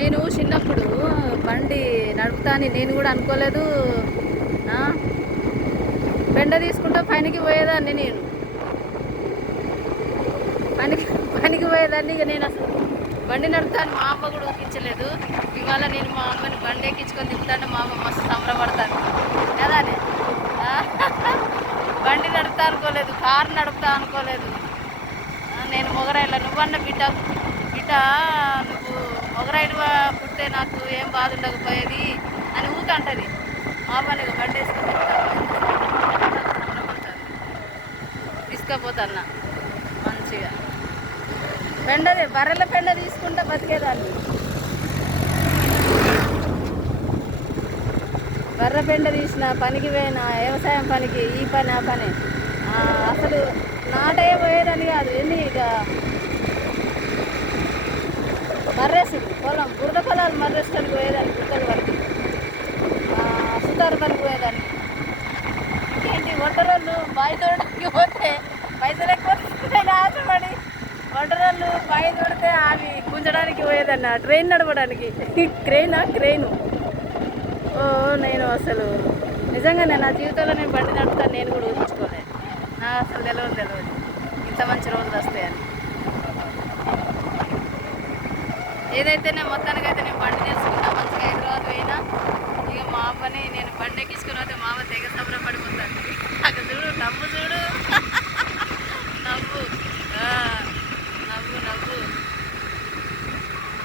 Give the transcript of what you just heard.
నేను చిన్నప్పుడు బండి నడుపుతాని నేను కూడా అనుకోలేదు. బెండ తీసుకుంటూ పనికి పోయేదాన్ని. నేను పనికి పోయేదాన్ని. ఇక నేను అసలు బండి నడుపుతాను మా అమ్మ కూడా ఊపించలేదు. ఇవాళ నేను మా అమ్మని బండి ఎక్కించుకొని తిప్పుతాను. మా అమ్మ మస్తు సంబరపడతాను కదానే. బండి నడుపుతా అనుకోలేదు, కారు నడుపుతా అనుకోలేదు. నేను మొగరాయిలా నువ్వన్న బిడ్డ నువ్వు మొగరాయిలు పుట్టే నాకు ఏం బాధ ఉండకపోయేది అని ఊకంటది మా అమ్మని. బండి వేసుకొని తీసుకపోతాను మంచిగా. పెండది బర్రెల పెండ తీసుకుంటా బతికేదాన్ని. బర్రె పెండ తీసిన పనికి పోయిన వ్యవసాయం పనికి, ఈ పని ఆ పని. అసలు నాటే పోయేదని కాదు. ఎన్ని ఇక మర్రేసి పొలం బురద పొలాలు మర్రేసడానికి పోయేదాన్ని. గుట్టల వరకు సుతారు పనికి పోయేదాన్ని. ఇంకేంటి వంటరోళ్ళు బావి తోడడానికి పోతే పైసలు ఎక్కువ ఆశపడి వంటరోళ్ళు బావి తోడితే అవి గుంజడానికి పోయేదన్న. ట్రైన్ నడపడానికి క్రెయిను. ఓ నేను అసలు నిజంగానే నా జీవితంలో నేను బండి నడుపుతాను నేను కూడా ఊహించుకోలేదు. నాకు అసలు తెలియదు ఇంత మంచి రోజులు వస్తాయని. ఏదైతేనే మొత్తానికైతే నేను బండి నేర్చుకున్నా. మంచిగా హైదరాబాద్ పోయినా. ఇక మా అమ్మని నేను బండి ఎక్కించుకుని పోతే మా అమ్మ తెగ సంబరపడిపోతాను. అక్కడ చూడు నమ్ము చూడు.